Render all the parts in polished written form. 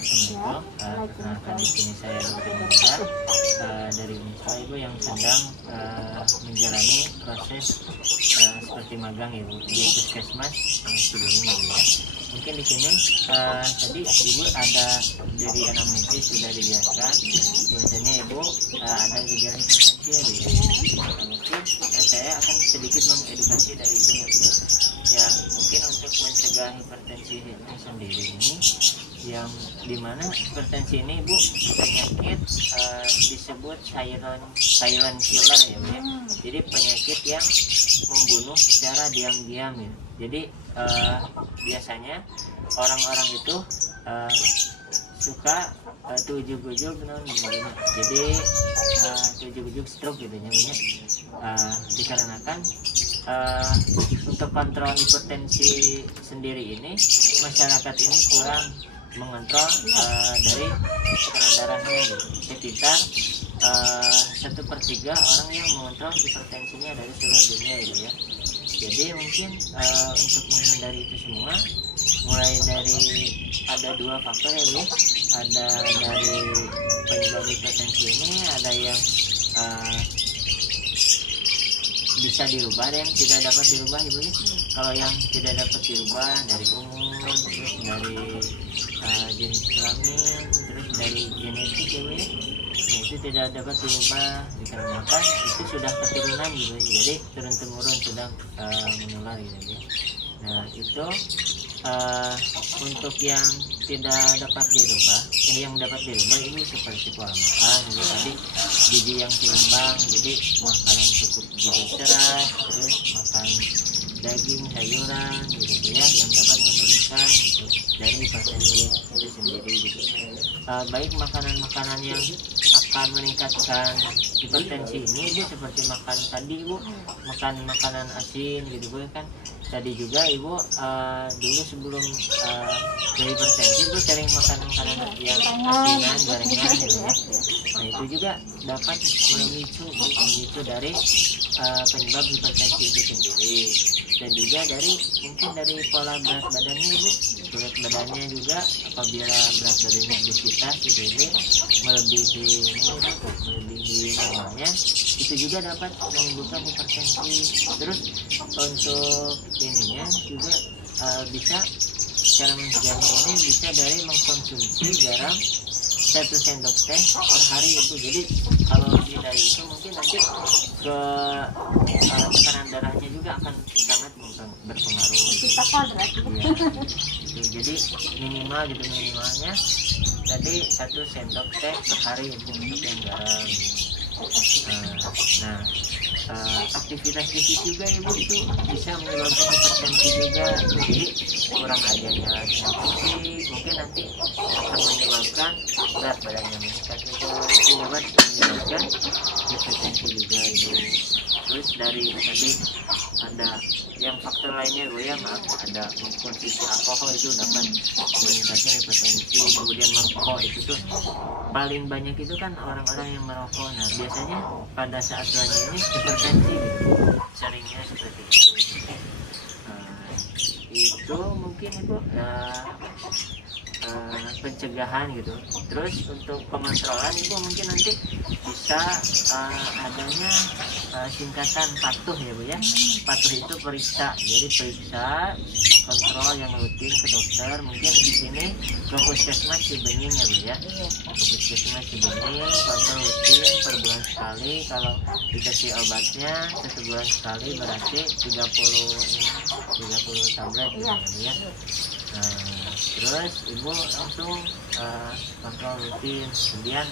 Assalamualaikum. Perkenalkan di sini saya Dr. Musa dari Uniswa Ibu yang sedang menjalani proses seperti magang Ibu di Puskesmas yang sebelumnya Ibu ya. Mungkin di sini tadi Ibu ada dari anamnesis sudah dijelaskan bahwasanya Ibu ada gejala hipertensi ya Bu ya. Mungkin saya akan sedikit mengedukasi dari itu ya Bu. Ya mungkin untuk mencegah hipertensi itu sendiri ini yang dimana hipertensi ini Bu penyakit disebut silent killer ya Bu ya. Jadi penyakit yang membunuh secara diam-diam ya. Jadi biasanya orang-orang itu suka tujuh-tujuh jadi tujuh-tujuh stroke gitu ya. Dikarenakan untuk kontrol hipertensi sendiri ini masyarakat ini kurang mengontrol dari tekanan darahnya gitu. Sekitar 1/3 orang yang mengontrol hipertensinya dari seluruh dunia gitu ya. Jadi mungkin untuk menghindari itu semua mulai dari ada 2 faktor ya Bu. Ada dari penyebab hipertensi ini ada yang bisa dirubah dan yang tidak dapat dirubah Ibu ya. Kalau yang tidak dapat dirubah dari umur, terus dari jenis kelamin, terus dari genetik ya Bu ya. Nah itu tidak dapat dirubah dikarenakan itu sudah keturunan gitu ya. Jadi turun temurun sudah menular gitu ya. Nah itu untuk yang tidak dapat dirubah, yang dapat dirubah ini seperti pola makan gitu. Tadi gizi yang seimbang, jadi makan yang cukup gizi serat, terus makan daging, sayuran gitu ya, yang dapat menurunkan gitu dari hipertensi itu sendiri gitu. Baik makanan-makanan yang akan meningkatkan hipertensi ini Bu, seperti makan tadi Bu, makan makanan asin gitu Bu kan. Tadi juga Ibu dulu sebelum ke hipertensi itu sering makan makanan yang asinan, gorengan gitu ya. Nah itu juga dapat memicu dari penyebab hipertensi itu sendiri. Dan juga dari mungkin dari pola berat badannya Ibu, berat badannya juga apabila berat badannya obesitas gitu Ibu melebihi normalnya, itu juga dapat menimbulkan hipertensi. Terus untuk ininya juga bisa cara mencegahnya ini bisa dari mengkonsumsi garam 1 sendok teh per hari Ibu. Jadi kalau lebih dari itu mungkin nanti ke tekanan darahnya juga akan sangat berpengaruh. Ya, gitu. Jadi minimalnya tadi 1 sendok teh per hari Ibu untuk yang garam. Aktivitas fisik juga Ibu itu bisa menyebabkan hipertensi juga. Jadi kurang adanya fisik mungkin nanti akan menyebabkan berat badannya meningkat juga, itu dapat menyebabkan hipertensi juga Ibu. Terus dari tadi ada yang faktor lainnya Bu ya, ada konsumsi alkohol itu dapat meningkatkan hipertensi. Kemudian merokok itu tuh paling banyak itu kan orang-orang yang merokok. Nah biasanya pada saat selanjutnya ini hipertensi gitu. Seringnya seperti itu. Itu mungkin Ibu pencegahan gitu. Terus untuk pengontrolan Ibu mungkin nanti bisa adanya singkatan patuh ya Bu ya. Patuh itu periksa, jadi periksa kontrol yang rutin ke dokter. Mungkin di sini ke Puskesmas Cibenying ya Bu ya. Ke Puskesmas Cibenying kontrol rutin per bulan sekali. Kalau dikasih obatnya 1 bulan sekali berarti 30 tablet gitu ya. Terus Ibu langsung kontrol rutin. Kemudian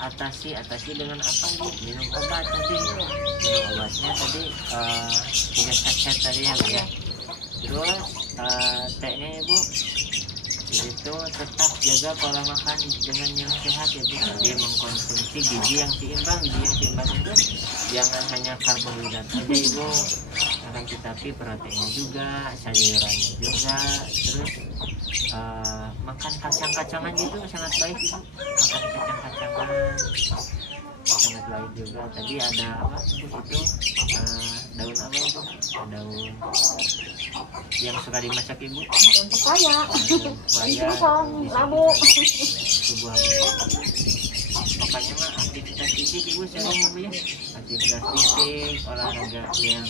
atasi dengan apa Ibu? Minum obat tadi. Minum obatnya tadi 3 saset tadi ya Bu ya. Terus tehnya Ibu itu tetap jaga pola makan dengan yang sehat ya Bu. Jadi mengkonsumsi gizi yang seimbang. Gizi yang seimbang itu jangan hanya karbohidrat saja Ibu, akan tetapi proteinnya juga, sayurannya juga. Terus makan kacang-kacangan itu sangat baik Ibu. Makan kacang-kacangan sangat baik juga. Tadi ada apa itu daun apa itu daun yang suka dimasak ibu. daun pepaya, Bayar singkong, labu. sebuah makanya mah aktivitas fisik ibu sering ibu ya, aktivitas fisik olahraga yang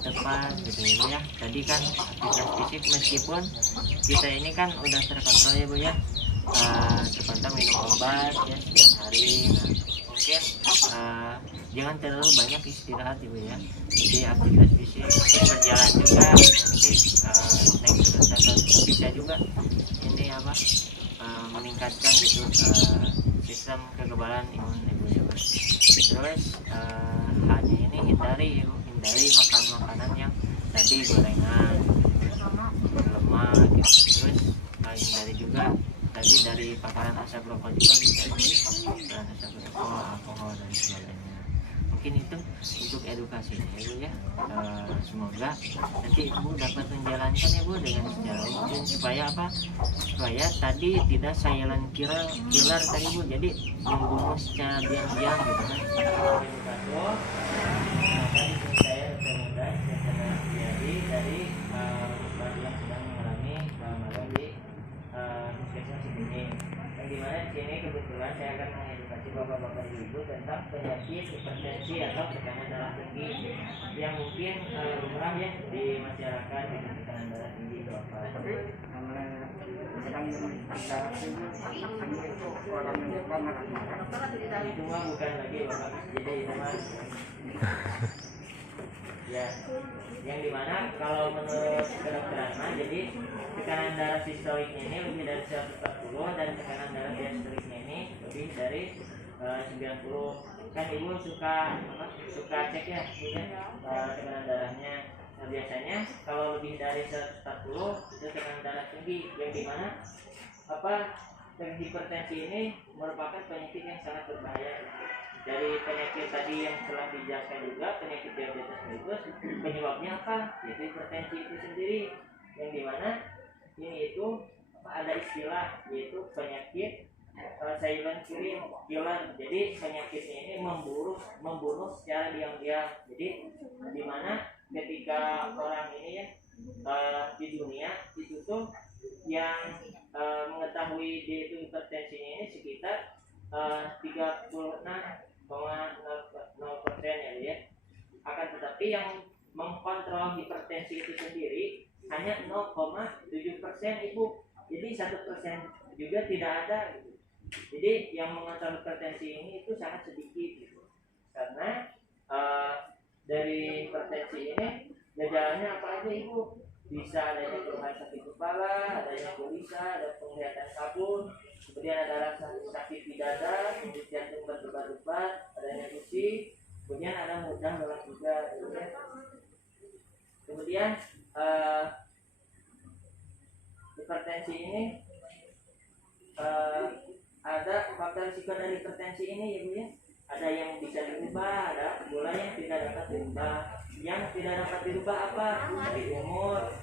tepat gitu ya. Tadi kan aktivitas fisik meskipun kita ini kan udah terkontrol ya bu ya, terpantau minum obat ya setiap hari. Nah, mungkin jangan terlalu banyak istirahat ibu ya, jadi aktivitas fisik mungkin berjalan juga nanti naik turun tangga bisa juga ini apa meningkatkan gitu sistem kekebalan imun ibu ya Mas. Terus hanya ini hindari makan makanan yang tadi gorengan berlemak gitu. Terus hindari juga tadi dari paparan asap rokok juga bisa paparan asap rokok, alkohol dan sebagainya. Mungkin itu untuk edukasinya ibu ya. Semoga nanti ibu dapat menjalankan ya bu dengan secara rutin supaya apa, supaya tadi tidak silent killer tadi bu, jadi membunuh secara diam-diam gitu kan. Tadi saya rekomendasi secara pribadi dari yang sedang mengalami kehamilan di puskesmas ini, yang dimana di sini kebetulan saya akan mengedukasi bapak-bapak ibu tentang penyakit hipertensi atau tekanan darah tinggi yang mungkin lumrah ya di masyarakat dengan tekanan darah tinggi itu apa. Itu mah bukan lagi bapak, jadi itu mah ya yang dimana kalau menurut kedokteran mah jadi tekanan darah sistoliknya ini lebih dari 140 dan tekanan darah diastoliknya ini lebih dari 90. Kan ibu suka cek ya tekanan darahnya. Nah, biasanya kalau lebih dari 140 itu tekanan darah tinggi, yang dimana hipertensi ini merupakan penyakit yang sangat berbahaya. Dari penyakit tadi yang telah dijelaskan juga, penyakit diabetes mellitus, penyebabnya apa? Yaitu hipertensi itu sendiri, yang dimana ini itu ada istilah yaitu penyakit silent killer. Jadi penyakitnya ini membunuh secara diam-diam. Jadi dimana ketika orang ini ya di dunia itu tuh yang mengetahui dia itu hipertensinya ini sekitar 36,0% ya. Akan tetapi yang mengkontrol hipertensi itu sendiri hanya 0,7% ibu. Jadi 1% juga tidak ada gitu. Jadi yang mengontrol hipertensi ini itu sangat sedikit gitu. Karena dari hipertensi ini gejalanya apa aja ibu? Bisa adanya keluhan sakit kepala, adanya gelisah, ada penglihatan kabur, kemudian ada rasa sakit di dada, kemudian jantung berdebar-debar, adanya pusing, kemudian ada mudah lelah juga. Kemudian hipertensi ini ada faktor risiko dari hipertensi ini ya bu ya. Ada yang bisa dirubah, ada pula yang tidak dapat dirubah. Yang tidak dapat dirubah apa? Dari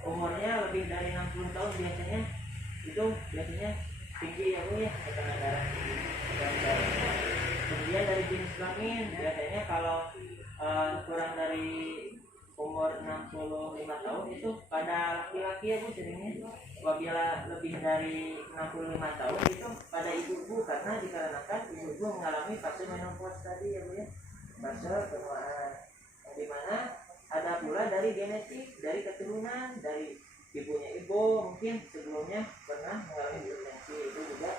umurnya lebih dari 60 tahun biasanya tinggi ya bu ya, tekanan darah tinggi. Kemudian dari jenis kelamin biasanya kalau kurang dari umur 65 tahun itu pada laki-laki ya bu seringnya. Apabila lebih dari 65 tahun itu pada ibu-ibu, karena dikarenakan ibu-ibu mengalami fase menopause tadi ya bu ya, fase penuaan, yang dimana ada pula dari genetik, dari keturunan, dari ibunya ibu mungkin sebelumnya pernah mengalami hipertensi, itu juga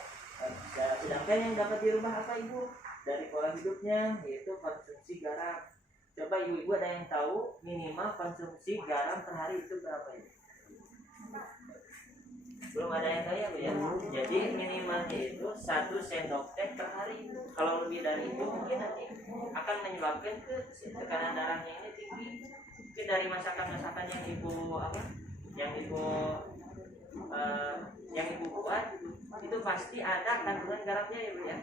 bisa. Sedangkan yang dapat dirubah apa ibu? Dari pola hidupnya, yaitu konsumsi garam. Coba ibu-ibu ada yang tahu minimal konsumsi garam per hari itu berapa ya? Belum ada yang tahu ya bu ya. Jadi minimalnya itu 1 sendok teh per hari. Kalau lebih dari itu mungkin nanti akan menyebabkan tekanan darahnya ini tinggi. Mungkin dari masakan yang ibu buat itu pasti ada kandungan garamnya ya bu ya.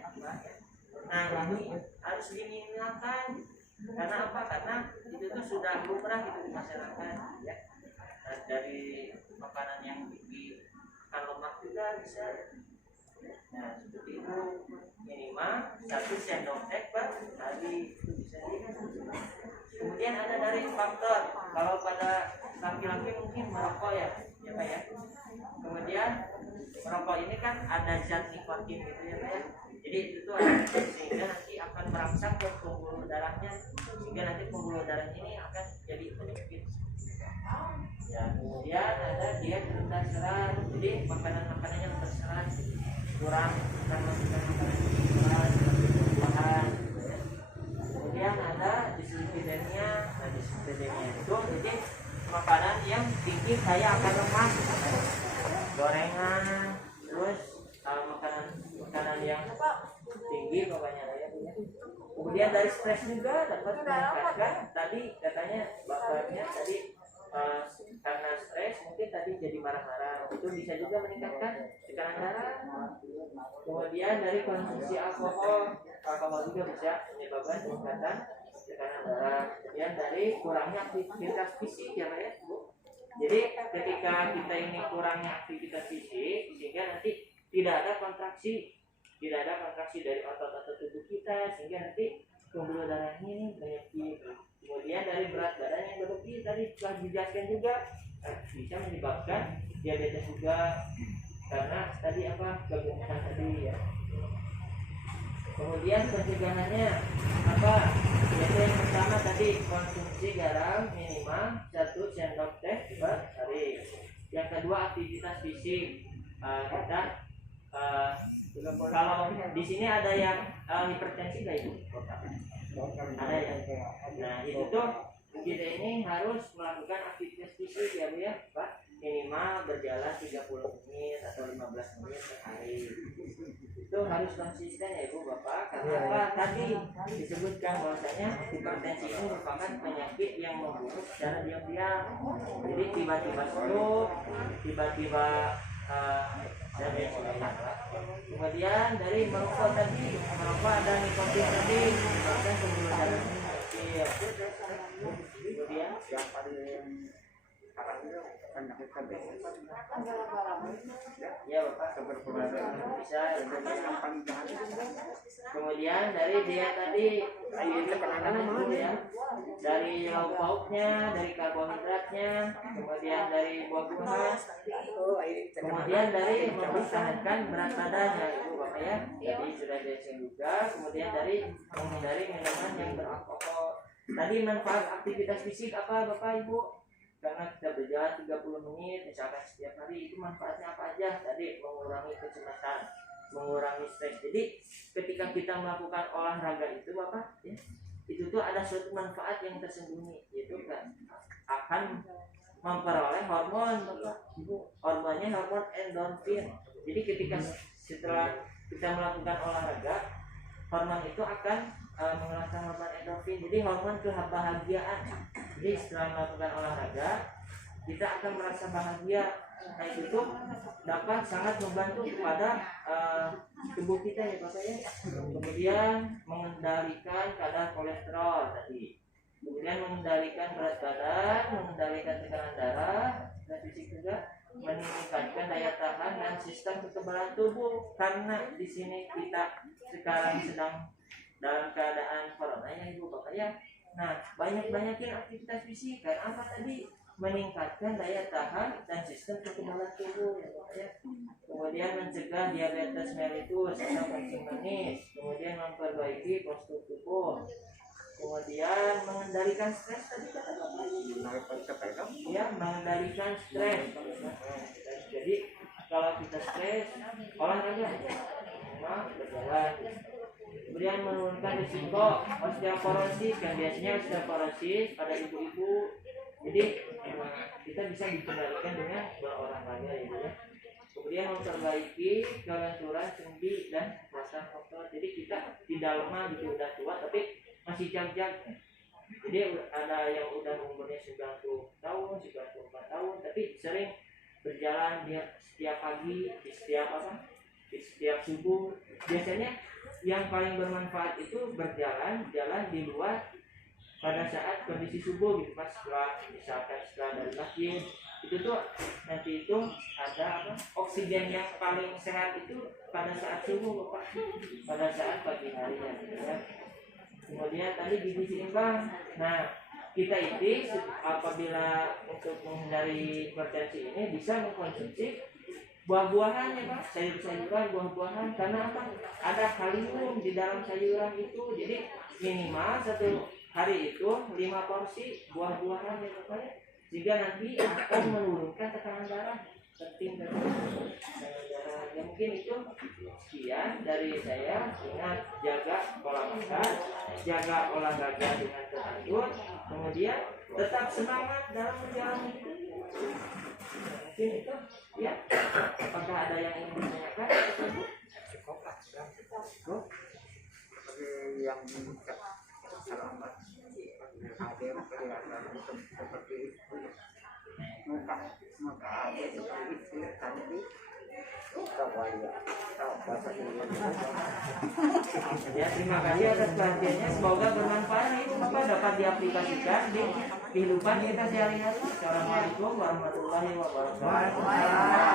Nah ini harus diminimalkan. Karena apa? Karena itu tuh sudah lumrah gitu di masyarakat ya. Nah, dari makanan yang tinggi akan lemak juga bisa. Nah seperti itu, minimal 1 sendok teh per hari itu bisa. Kemudian ada dari faktor, kalau pada laki-laki mungkin merokok ya Pak ya. Kemudian merokok ini kan ada zat nikotin gitu ya Pak ya. Jadi itu tuh ada, sehingga nanti akan merangsang ke pembuluh darahnya, sehingga nanti pembuluh darah ini akan jadi penyakit. Ya, kemudian ada diet rendah serat, jadi makanan-makanan yang berserat kurang, bukan makanan serat seperti buah-buahan. Kemudian ada dislipidemia. Nah, dislipidemia itu jadi makanan yang tinggi kaya akan lemak, gorengan, terus makanan yang tinggi pokoknya ya. Kemudian dari stres juga dapat meningkatkan, tadi katanya bapaknya tadi karena stres mungkin tadi jadi marah-marah, itu bisa juga meningkatkan tekanan darah. Kemudian dari konsumsi alkohol juga bisa menyebabkan peningkatan tekanan darah. Kemudian dari kurangnya aktivitas fisik ya Pak ya Bu. Jadi ketika kita ini kurangnya aktivitas fisik, sehingga nanti tidak ada kontraksi dari otot-otot tubuh kita, sehingga nanti pembuluh darahnya ini menyempit. Kemudian dari berat badan yang berlebih tadi telah dijelaskan juga bisa menyebabkan diabetes juga, karena tadi kegemukan tadi ya. Kemudian pencegahannya apa? Yaitu yang pertama tadi konsumsi garam minimal 1 sendok teh per hari. Yang kedua aktivitas fisik. Kita kalau di sini ada yang hipertensi nggak Ibu? Ada ya. Nah itu tuh kita ini harus melakukan aktivitas fisik ya Bu ya Pak, minimal berjalan 30 menit atau 15 menit per hari. Itu harus konsisten ya Ibu Bapak, karena apa? Tadi disebutkan bahwasanya hipertensi ini merupakan penyakit yang membunuh secara diam-diam. Jadi tiba-tiba stroke, tiba-tiba dan yang sebagainya. Kemudian dari merokok tadi, merokok ada nikotin tadi, menyebabkan pembuluh darah kecil. Kemudian yang paling ya Bapak bisa. Kemudian dari dia tadi ya, dari lauk pauknya, dari karbohidratnya, kemudian dari buah-buahan, kemudian dari mempertahankan berat badannya Ibu Bapak ya. Jadi sudah dijelaskan juga. Kemudian dari menghindari minuman yang beralkohol. Tadi manfaat aktivitas fisik apa Bapak Ibu? Karena kita berjalan 30 menit misalkan setiap hari, itu manfaatnya apa aja? Tadi mengurangi kecemasan, mengurangi stres. Jadi ketika kita melakukan olahraga itu Bapak ya, itu tuh ada suatu manfaat yang tersembunyi, yaitu kan akan memperoleh hormon Bapak Ibu. Hormonnya hormon endorfin. Jadi ketika setelah kita melakukan olahraga, hormon itu akan mengeluarkan hormon endorfin, jadi hormon kebahagiaan. Jadi setelah melakukan olahraga kita akan merasa bahagia. Nah itu tuh dapat sangat membantu kepada tubuh kita ya Bapak ya. Kemudian mengendalikan kadar kolesterol tadi, kemudian mengendalikan berat badan, mengendalikan tekanan darah dan fisik juga, meningkatkan daya tahan dan sistem kekebalan tubuh. Karena di sini kita sekarang sedang dalam keadaan corona ya Ibu Bapak ya. Nah banyakin aktivitas fisik, kan apa tadi? Meningkatkan daya tahan dan sistem kekebalan tubuh ya Bapak ya. Kemudian mencegah diabetes mellitus atau kencing manis, kemudian memperbaiki postur tubuh, kemudian mengendalikan stres tadi kata Bapak ya, mengendalikan stres. Jadi kalau kita stres olahraga berjalan. Kemudian menurunkan risiko osteoporosis, kan biasanya osteoporosis pada ibu-ibu. Jadi kita bisa dikendalikan dengan berolahraga ya. Kemudian memperbaiki kelenturan sendi dan prostat otot. Jadi kita tidak lemah gitu, udah tua tapi masih jag-jag. Jadi ada yang udah umurnya 90 tahun, 94 tahun tapi sering berjalan dia setiap pagi, di setiap subuh. Biasanya yang paling bermanfaat itu jalan di luar pada saat kondisi subuh gitu, pas setelah dari masjid itu tuh nanti itu ada oksigen yang paling sehat itu pada saat subuh Bapak, pada saat pagi hari ya. Kemudian tadi gizi seimbang. Nah kita itu apabila untuk menghindari hipertensi ini bisa mengkonsumsi buah-buahan ya Pak, sayur-sayuran, buah-buahan, karena apa? Ada kalium di dalam sayuran itu, jadi minimal satu hari itu 5 porsi buah-buahan ya Pak, sehingga nanti akan menurunkan tekanan darah. Penting dari tekanan darah. Ya mungkin itu sekian dari saya. Ingat, jaga pola makan, jaga olahraga dengan teratur, kemudian tetap semangat dalam menjalani hidup. Mungkin itu ya. Apakah ada yang ingin ditanyakan? Cukup lah, cukup. Seperti yang selamat hadir kelihatan seperti itu. Muka ada seperti itu tadi. Ya, terima kasih atas perhatiannya. Semoga bermanfaat itu Bapak dapat diaplikasikan di kehidupan kita sehari-hari. Assalamualaikum warahmatullahi wabarakatuh.